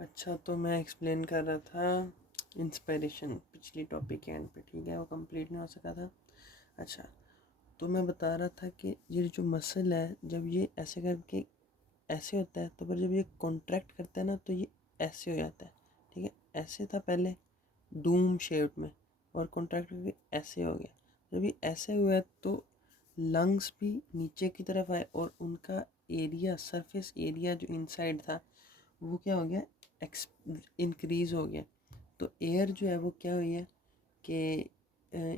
अच्छा, तो मैं एक्सप्लेन कर रहा था इंस्पिरेशन पिछली टॉपिक के एंड पे, ठीक है, वो कंप्लीट नहीं हो सका था। अच्छा, तो मैं बता रहा था कि ये जो मसल है, जब ये ऐसे करके ऐसे होता है, तो फिर जब ये कॉन्ट्रैक्ट करता है ना, तो ये ऐसे हो जाता है। ठीक है, ऐसे था पहले डूम शेप में, और कॉन्ट्रैक्ट करके ऐसे हो गया। जब ये ऐसे हुआ है तो लंग्स भी नीचे की तरफ आए, और उनका एरिया, सरफेस एरिया जो इनसाइड था, वो क्या हो गया, एक्स इंक्रीज़ हो गया। तो एयर जो है वो क्या हुई है कि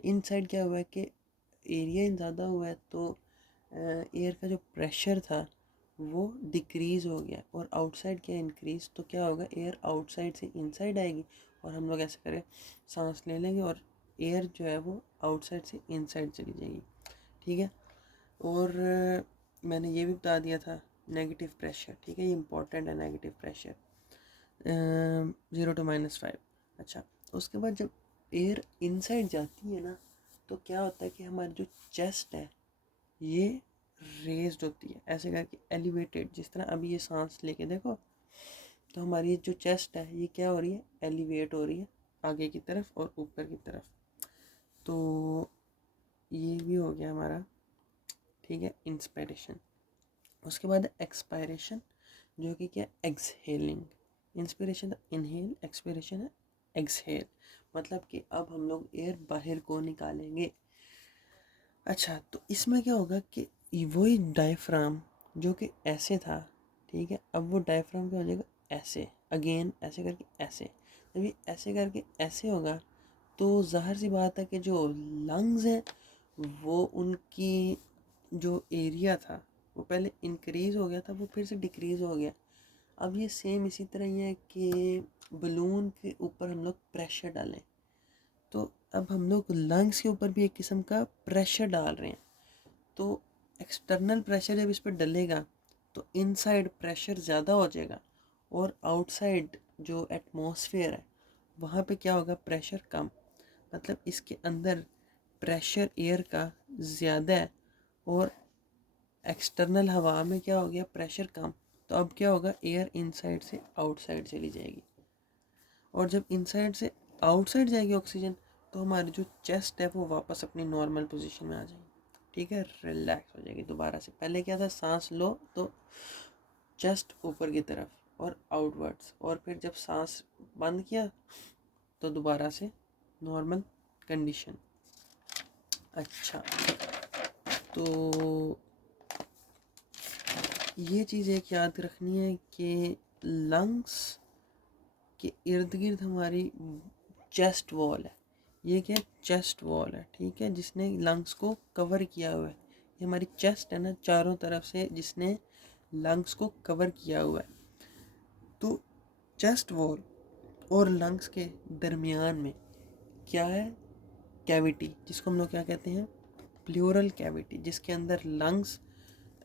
इनसाइड क्या हुआ है कि एरिया ज़्यादा हुआ है, तो एयर का जो प्रेशर था वो डिक्रीज़ हो गया, और आउटसाइड क्या इंक्रीज़, तो क्या होगा, एयर आउटसाइड से इनसाइड आएगी, और हम लोग ऐसे करें सांस ले लेंगे, और एयर जो है वो आउटसाइड से इनसाइड चली जाएगी। ठीक है, और मैंने ये भी बता दिया था नेगेटिव प्रेशर। ठीक है, ये इंपॉर्टेंट है नेगेटिव प्रेशर, 0 to -5। अच्छा, उसके बाद जब एयर इनसाइड जाती है ना, तो क्या होता है कि हमारी जो चेस्ट है ये रेज्ड होती है, ऐसे करके एलिवेटेड। जिस तरह अभी ये सांस लेके देखो, तो हमारी जो चेस्ट है ये क्या हो रही है, एलिवेट हो रही है आगे की तरफ और ऊपर की तरफ। तो ये भी हो गया हमारा, ठीक है, इंस्पिरेशन। उसके बाद एक्सपायरेशन, जो कि क्या, एक्सहेलिंग। इंस्पिरेशन इनहेल, एक्सपिरेशन है एक्सहेल, मतलब कि अब हम लोग एयर बाहर को निकालेंगे। अच्छा, तो इसमें क्या होगा कि वही डायफ्राम जो कि ऐसे था, ठीक है, अब वो डायफ्राम क्या हो जाएगा, ऐसे, अगेन ऐसे करके ऐसे। जब ये ऐसे करके ऐसे होगा, तो ज़ाहिर सी बात है कि जो लंग्स हैं वो, उनकी जो एरिया था वो पहले इंक्रीज़ हो गया था, वो फिर से डिक्रीज़ हो गया। अब ये सेम इसी तरह ही है कि बलून के ऊपर हम लोग प्रेशर डालें, तो अब हम लोग लंग्स के ऊपर भी एक किस्म का प्रेशर डाल रहे हैं। तो एक्सटर्नल प्रेशर जब इस पर डलेगा, तो इनसाइड प्रेशर ज़्यादा हो जाएगा, और आउटसाइड जो एटमॉस्फेयर है वहाँ पे क्या होगा, प्रेशर कम। मतलब इसके अंदर प्रेशर एयर का ज़्यादा है, और एक्सटर्नल हवा में क्या हो गया, प्रेशर कम। तो अब क्या होगा, एयर इनसाइड से आउटसाइड चली जाएगी, और जब इनसाइड से आउटसाइड जाएगी ऑक्सीजन, तो हमारी जो चेस्ट है वो वापस अपनी नॉर्मल पोजीशन में आ जाएगी। ठीक है, रिलैक्स हो जाएगी दोबारा से। पहले क्या था, सांस लो तो चेस्ट ऊपर की तरफ और आउटवर्ड्स, और फिर जब सांस बंद किया तो दोबारा से नॉर्मल कंडीशन। अच्छा, तो ये चीज़ एक याद रखनी है कि लंग्स के इर्द गिर्द हमारी चेस्ट वॉल है। ये क्या, चेस्ट वॉल है, ठीक है, जिसने लंग्स को कवर किया हुआ है। ये हमारी चेस्ट है ना, चारों तरफ से जिसने लंग्स को कवर किया हुआ है। तो चेस्ट वॉल और लंग्स के दरमियान में क्या है, कैविटी, जिसको हम लोग क्या कहते हैं, प्लूरल कैविटी, जिसके अंदर लंग्स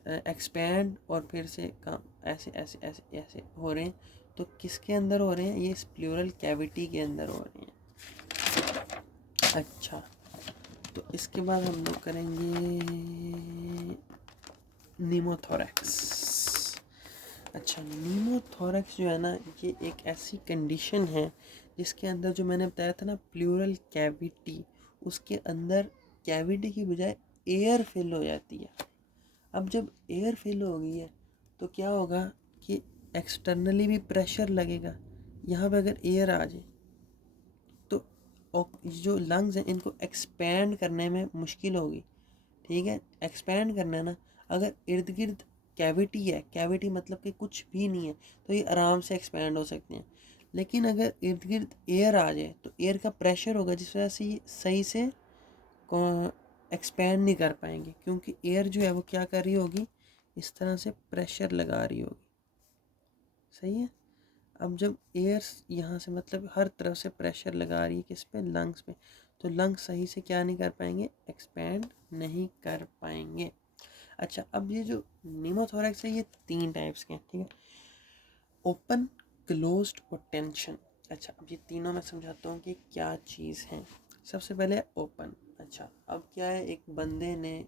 एक्सपैंड और फिर से काम ऐसे ऐसे ऐसे ऐसे हो रहे हैं। तो किसके अंदर हो रहे हैं, ये इस प्लूरल कैविटी के अंदर हो रहे हैं। अच्छा, तो इसके बाद हम लोग करेंगे नीमोथोरैक्स। अच्छा, नीमोथोरैक्स जो है ना, ये एक ऐसी कंडीशन है जिसके अंदर, जो मैंने बताया था ना, प्लूरल कैविटी, उसके अंदर कैविटी की बजाय एयर फिल हो जाती है। अब जब एयर फिल हो गई है, तो क्या होगा कि एक्सटर्नली भी प्रेशर लगेगा। यहाँ पे अगर एयर आ जाए, तो जो लंग्स हैं इनको एक्सपैंड करने में मुश्किल होगी। ठीक है, एक्सपैंड करना है ना, अगर इर्द गिर्द कैविटी है, कैविटी मतलब कि कुछ भी नहीं है, तो ये आराम से एक्सपैंड हो सकते हैं। लेकिन अगर इर्द गिर्द एयर आ जाए, तो एयर का प्रेशर होगा, जिस वजह से ये सही से एक्सपैंड नहीं कर पाएंगे, क्योंकि एयर जो है वो क्या कर रही होगी, इस तरह से प्रेशर लगा रही होगी। सही है, अब जब एयर यहाँ से, मतलब हर तरफ से प्रेशर लगा रही है किस पे, लंग्स पे, तो लंग्स सही से क्या नहीं कर पाएंगे, एक्सपैंड नहीं कर पाएंगे। अच्छा, अब ये जो नीमोथोरैक्स है, ये 3 टाइप्स के हैं, ठीक है, ओपन, क्लोज्ड और टेंशन। अच्छा, अब ये तीनों मैं समझाता हूँ कि क्या चीज़ है। सबसे पहले ओपन। अच्छा, अब क्या है, एक बंदे ने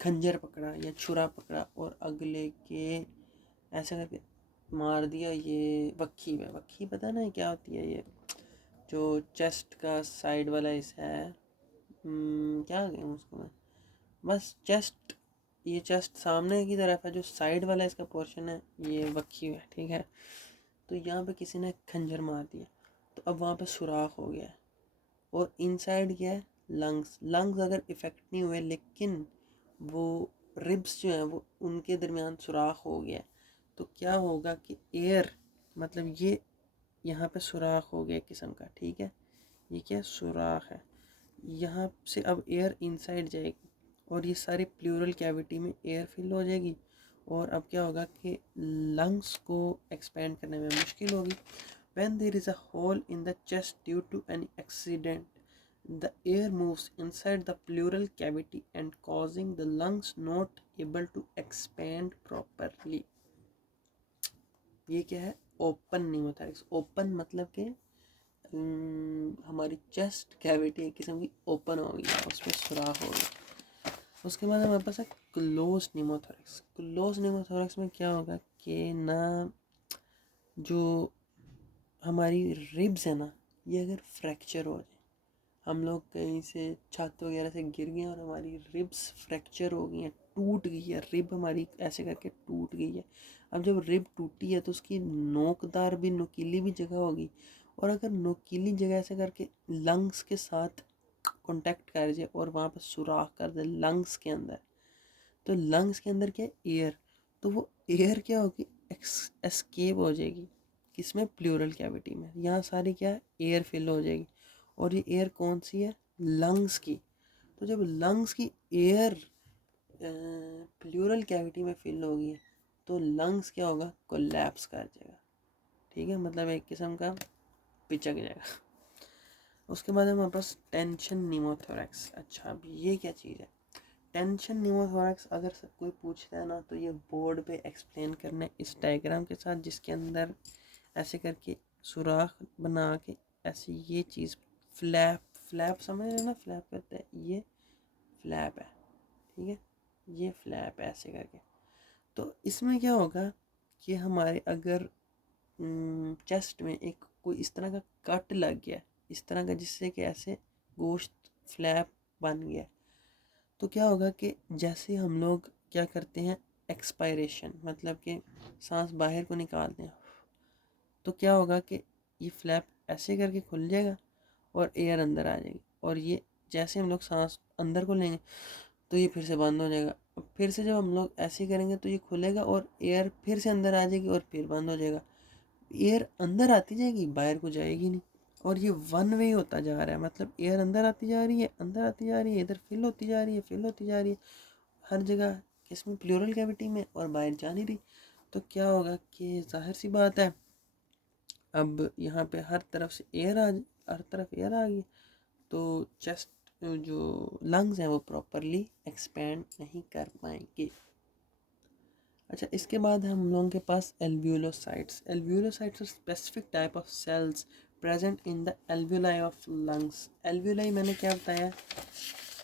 खंजर पकड़ा या छुरा पकड़ा, और अगले के ऐसे करके मार दिया ये वक्की में। वक्की पता है ना क्या होती है? ये जो चेस्ट का साइड वाला हिस्सा है, क्या कहूँ उसको मैं, बस चेस्ट, ये चेस्ट सामने की तरफ है, जो साइड वाला इसका पोर्शन है ये वक्की है, ठीक है। तो यहाँ पे किसी ने खंजर मार दिया, तो अब वहाँ पे सुराख हो गया है। और इनसाइड क्या है? लंग्स। लंग्स अगर इफेक्ट नहीं हुए, लेकिन वो रिब्स जो हैं वो उनके दरमियान सुराख हो गया है, तो क्या होगा कि एयर, मतलब ये यहाँ पे सुराख हो गया किस्म का, ठीक है। ये क्या सुराख है, यहाँ से अब एयर इनसाइड जाएगी और ये सारी प्लूरल कैविटी में एयर फिल हो जाएगी। और अब क्या होगा कि लंग्स को एक्सपेंड करने में मुश्किल होगी। When there is a hole in the chest due to an accident, the air moves inside the pleural cavity and causing the lungs not able to expand properly. ये क्या है? Open pneumothorax. ओपन मतलब कि हमारी chest cavity एक किस्म की open हो गई, उसमें सुराख हो गया। उसके बाद हमारे पास है क्लोज न्यूमोथोरैक्स। क्लोज न्यूमोथोरैक्स में क्या होगा कि ना, जो हमारी रिब्स है ना, ये अगर फ्रैक्चर हो जाए, हम लोग कहीं से छत वगैरह से गिर गए और हमारी रिब्स फ्रैक्चर हो गई हैं, टूट गई है रिब हमारी, ऐसे करके टूट गई है। अब जब रिब टूटी है तो उसकी नोकदार भी, नुकीली भी जगह होगी, और अगर नुकीली जगह ऐसे करके लंग्स के साथ कांटेक्ट कर जाए और वहाँ पर सुराख कर दे लंग्स के अंदर, तो लंग्स के अंदर क्या एयर, तो वो एयर क्या होगी? एस्केप हो जाएगी। किसमें? प्लूरल कैविटी में। यहाँ सारी क्या है? एयर फिल हो जाएगी। और ये एयर कौन सी है? लंग्स की। तो जब लंग्स की एयर प्लूरल कैविटी में फिल होगी तो लंग्स क्या होगा? कोलैप्स कर जाएगा, ठीक है, मतलब एक किस्म का पिचक जाएगा। उसके बाद हमारे पास टेंशन न्यूमोथोरैक्स। अच्छा, अब ये क्या चीज़ है? टेंशन न्यूमोथोरैक्स अगर कोई पूछता है ना, तो ये बोर्ड पे एक्सप्लेन करना है इस डायग्राम के साथ, जिसके अंदर ऐसे करके सुराख बना के ऐसे ये चीज़ फ्लैप, फ्लैप समझ रहे ना, फ्लैप करते हैं, ये फ्लैप है, ठीक है, ये फ्लैप है ऐसे करके। तो इसमें क्या होगा कि हमारे अगर चेस्ट में एक कोई इस तरह का कट लग गया, इस तरह का, जिससे कि ऐसे गोश्त फ्लैप बन गया, तो क्या होगा कि जैसे हम लोग क्या करते हैं, एक्सपायरेशन, मतलब कि सांस बाहर को निकालते हैं, तो क्या होगा कि ये फ्लैप ऐसे करके खुल जाएगा और एयर अंदर आ जाएगी, और ये जैसे हम लोग सांस अंदर को लेंगे तो ये फिर से बंद हो जाएगा। अब फिर से जब हम लोग ऐसे करेंगे तो ये खुलेगा और एयर फिर से अंदर आ जाएगी और फिर बंद हो जाएगा। एयर अंदर आती जाएगी, बाहर को जाएगी नहीं, और ये वन वे होता जा रहा है, मतलब एयर अंदर आती जा रही है, अंदर आती जा रही है, इधर फिल होती जा रही है, फिल होती जा रही है हर जगह, किसमें? प्लूरल कैविटी में, और बाहर जा नहीं रही। तो क्या होगा कि जाहिर सी बात है, अब यहाँ पे हर तरफ से एयर हर तरफ एयर आ गई, तो चेस्ट जो लंग्स हैं वो प्रॉपरली एक्सपेंड नहीं कर पाएंगे। अच्छा, इसके बाद हम लोगों के पास alveolocytes. Alveolocytes are specific type of cells present in the alveoli of lungs. Alveoli मैंने क्या बताया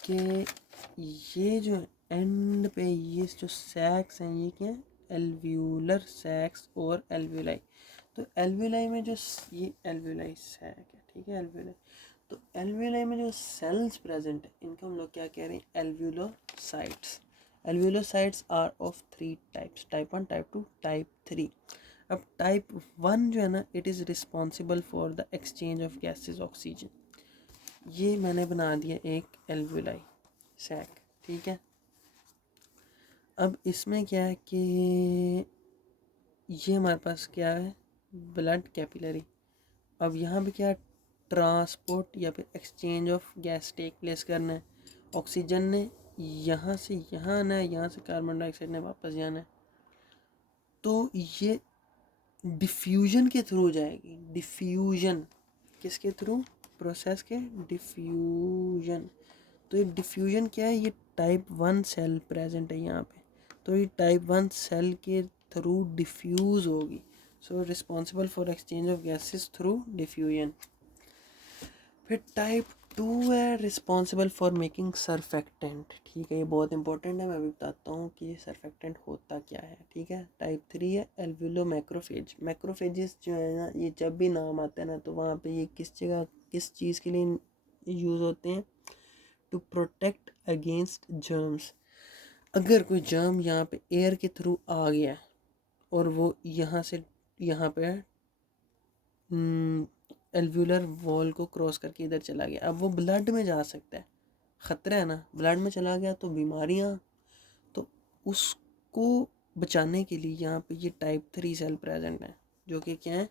कि ये जो एंड पे ये जो सैक्स हैं, ये क्या है? एल्व्यूलर सैक्स और एल्व्यूलाई। तो एल्व्यूलाई में जो ये एल्व्यूलाई सैक है, ठीक है, एल्व्यूलाई, तो एल्व्यूलाई में जो सेल्स प्रेजेंट है इनको हम लोग क्या कह रहे हैं? Alveolocytes. Alveolocytes are of 3 types, type 1, type 2, type 3। अब टाइप 1 जो है ना, it is responsible for the exchange of gases oxygen. ये मैंने बना दिया एक एल्व्यूलाई सैक, ठीक है। अब इसमें क्या है कि ये हमारे पास क्या है? Blood capillary. अब यहाँ पे क्या ट्रांसपोर्ट या फिर exchange of gas take place करना है। ऑक्सीजन ने यहाँ से यहाँ आना है, यहाँ से कार्बन डाइऑक्साइड ने वापस जाना है, तो ये डिफ्यूजन के थ्रू जाएगी। डिफ्यूजन किसके थ्रू? प्रोसेस के डिफ्यूजन। तो ये डिफ्यूजन क्या है? ये टाइप 1 सेल प्रेजेंट है यहाँ पे, तो ये टाइप 1 सेल के थ्रू डिफ्यूज़ होगी। So responsible for exchange of gases through diffusion. फिर टाइप टू है रिस्पॉन्सिबल फॉर मेकिंग सरफेक्टेंट। ठीक है, ये बहुत इंपॉर्टेंट है, मैं अभी बताता हूँ कि ये सरफेक्टेंट होता क्या है। ठीक है, टाइप 3 है एल्वुलो मैक्रोफेज। मैक्रोफेजेस जो है ना, ये जब भी नाम आता है ना तो वहाँ पे ये किस जगह किस चीज़ के लिए यूज़ होते हैं? To protect against germs. अगर कोई जर्म यहाँ पे एयर के थ्रू आ गया और वो यहाँ से यहाँ पे एल्व्यूलर वॉल को क्रॉस करके इधर चला गया, अब वो ब्लड में जा सकता है, ख़तरा है ना, ब्लड में चला गया तो बीमारियाँ, तो उसको बचाने के लिए यहाँ पे ये टाइप 3 सेल प्रेजेंट है जो कि क्या है?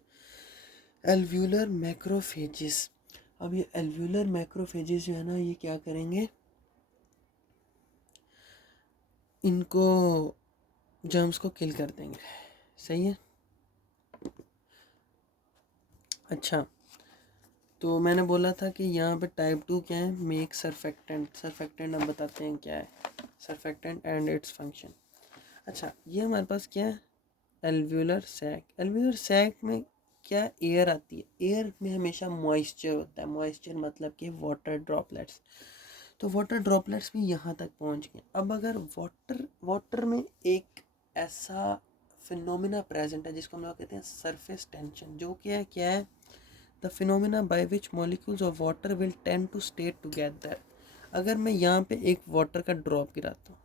Alveolar macrophages. अब ये एल्व्यूलर मैक्रोफेजिस जो है ना, ये क्या करेंगे? इनको जर्म्स को किल कर देंगे। सही है। अच्छा, तो मैंने बोला था कि यहाँ पे टाइप 2 क्या है? Make surfactant. सरफेक्टेंट हम बताते हैं क्या है सरफेक्टेंट एंड इट्स फंक्शन। अच्छा, ये हमारे पास क्या है? Alveolar sac. एल्व्यूलर सैक में क्या एयर आती है? एयर में हमेशा मॉइस्चर होता है। मॉइस्चर मतलब कि वाटर ड्रॉपलेट्स। तो वाटर ड्रॉपलेट्स भी यहाँ तक पहुँच गए। अब अगर वाटर में एक ऐसा फिनोमिना प्रेजेंट है जिसको हम लोग कहते हैं सरफेस टेंशन, जो क्या है? The phenomena by which molecules of water will tend to stay together. अगर मैं यहाँ पे एक वाटर का ड्रॉप गिराता हूँ,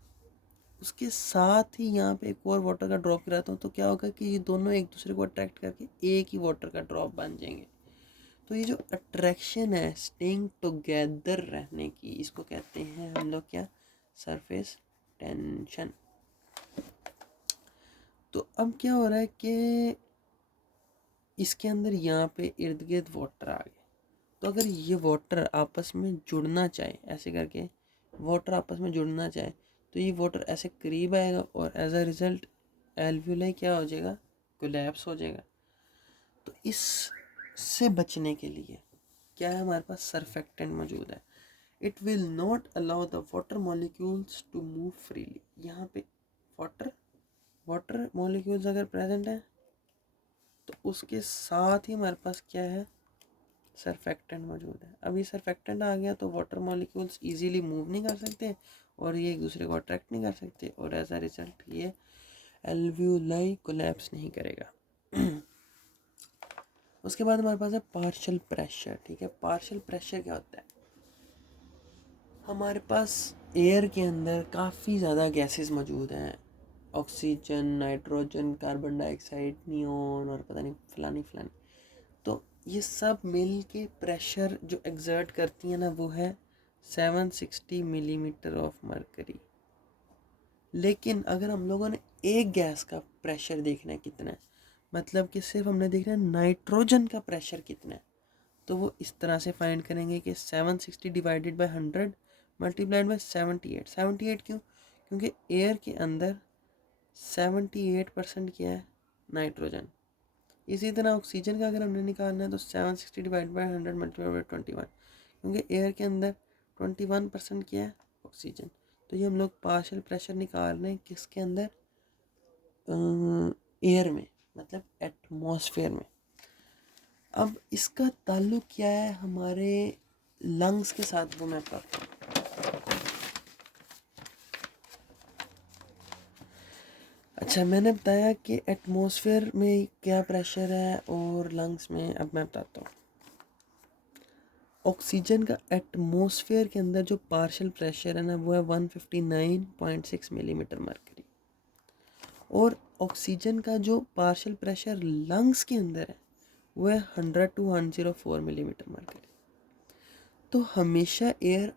उसके साथ ही यहाँ पे एक और वाटर का ड्रॉप गिराता हूँ, तो क्या होगा कि ये दोनों एक दूसरे को अट्रैक्ट करके एक ही वाटर का ड्रॉप बन जाएंगे। तो ये जो अट्रैक्शन है स्टेइंग टुगेदर रहने की, इसको कहते हैं हम लोग क्या? Surface tension. तो अब क्या हो रहा है कि इसके अंदर यहाँ पे इर्द गिर्द वाटर आ गए, तो अगर ये वाटर आपस में जुड़ना चाहे, ऐसे करके वाटर आपस में जुड़ना चाहे, तो ये वाटर ऐसे करीब आएगा और एज अ रिज़ल्ट एल्व्यूलाई क्या हो जाएगा? कोलैप्स हो जाएगा। तो इससे बचने के लिए क्या है हमारे पास? सरफेक्टेंट मौजूद है। It will not allow the water molecules to move freely. यहाँ पे वाटर वाटर मॉलिक्यूल्स अगर प्रेजेंट है तो उसके साथ ही हमारे पास क्या है? सरफेक्टेंट मौजूद है। अब ये सरफेक्टेंट आ गया तो वाटर मॉलिक्यूल्स इजीली मूव नहीं कर सकते और ये एक दूसरे को अट्रैक्ट नहीं कर सकते और एज अ रिजल्ट ये एल्व्यूलाई कोलैप्स नहीं करेगा। उसके बाद हमारे पास है पार्शियल प्रेशर। ठीक है, पार्शियल प्रेशर क्या होता है? हमारे पास एयर के अंदर काफ़ी ज़्यादा गैसेस मौजूद हैं, oxygen, nitrogen, carbon dioxide, neon और पता नहीं फलानी फलानी। तो ये सब मिल के प्रेशर जो एग्जर्ट करती हैं ना, वो है 760 मिलीमीटर ऑफ मरकरी। लेकिन अगर हम लोगों ने एक गैस का प्रेशर देखना है कितना है, मतलब कि सिर्फ हमने देखना है नाइट्रोजन का प्रेशर कितना है, तो वो इस तरह से फाइंड करेंगे कि 760 डिवाइडेड बाय 100 मल्टीप्लाइड बाय 78। 78 क्यों? क्योंकि एयर के अंदर 78% क्या है? नाइट्रोजन। इसी तरह ऑक्सीजन का अगर हमने निकालना है तो 760 डिवाइड बाई 100 मल्टीप्लाई बाई 21, क्योंकि एयर के अंदर 21% क्या है? ऑक्सीजन। तो ये हम लोग पार्शियल प्रेशर निकाल रहे हैं किसके अंदर? एयर में, मतलब एटमॉस्फेयर में। अब इसका ताल्लुक क्या है हमारे लंग्स के साथ, वो मैं बताता हूँ। अच्छा, मैंने बताया कि एटमॉस्फेयर में क्या प्रेशर है और लंग्स में, अब मैं बताता हूँ। ऑक्सीजन का एटमॉस्फेयर के अंदर जो पार्शियल प्रेशर है ना, वो है 159.6 मिलीमीटर मरकरी। और ऑक्सीजन का जो पार्शियल प्रेशर लंग्स के अंदर है वो है 100 to 104 मिलीमीटर मरकरी। तो हमेशा एयर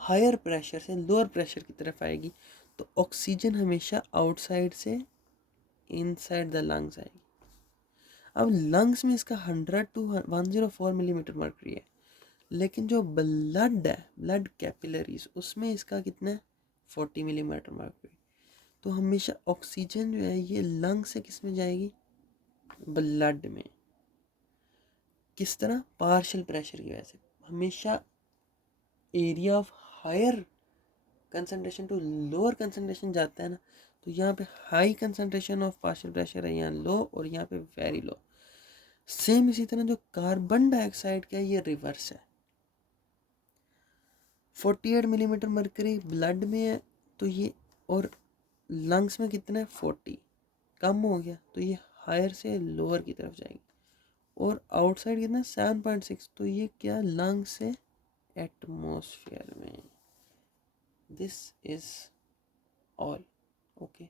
हायर प्रेशर से लोअर प्रेशर की तरफ आएगी, तो ऑक्सीजन हमेशा आउटसाइड से इनसाइड द लंग्स आएगी। अब लंग्स में इसका 100 to 104 मिलीमीटर मरकरी है, लेकिन जो ब्लड है, ब्लड कैपिलरीज, उसमें इसका कितना है? 40 मिलीमीटर मरकरी। तो हमेशा ऑक्सीजन जो है ये लंग से किस में जाएगी? ब्लड में। किस तरह? पार्शियल प्रेशर की वजह से। हमेशा area of higher concentration to lower concentration जाता है ना, तो यहाँ पे high concentration of partial pressure है, यहाँ लो, और यहाँ पे वेरी लो। सेम इसी तरह जो कार्बन डाइऑक्साइड का ये रिवर्स है। 48 मिलीमीटर मरकरी ब्लड में है, तो ये, और लंग्स में कितना है 40, कम हो गया, तो ये हायर से लोअर की तरफ जाएगी। और आउटसाइड कितना 7.6, तो ये क्या लंग से एटमॉस्फेयर में। This is all okay.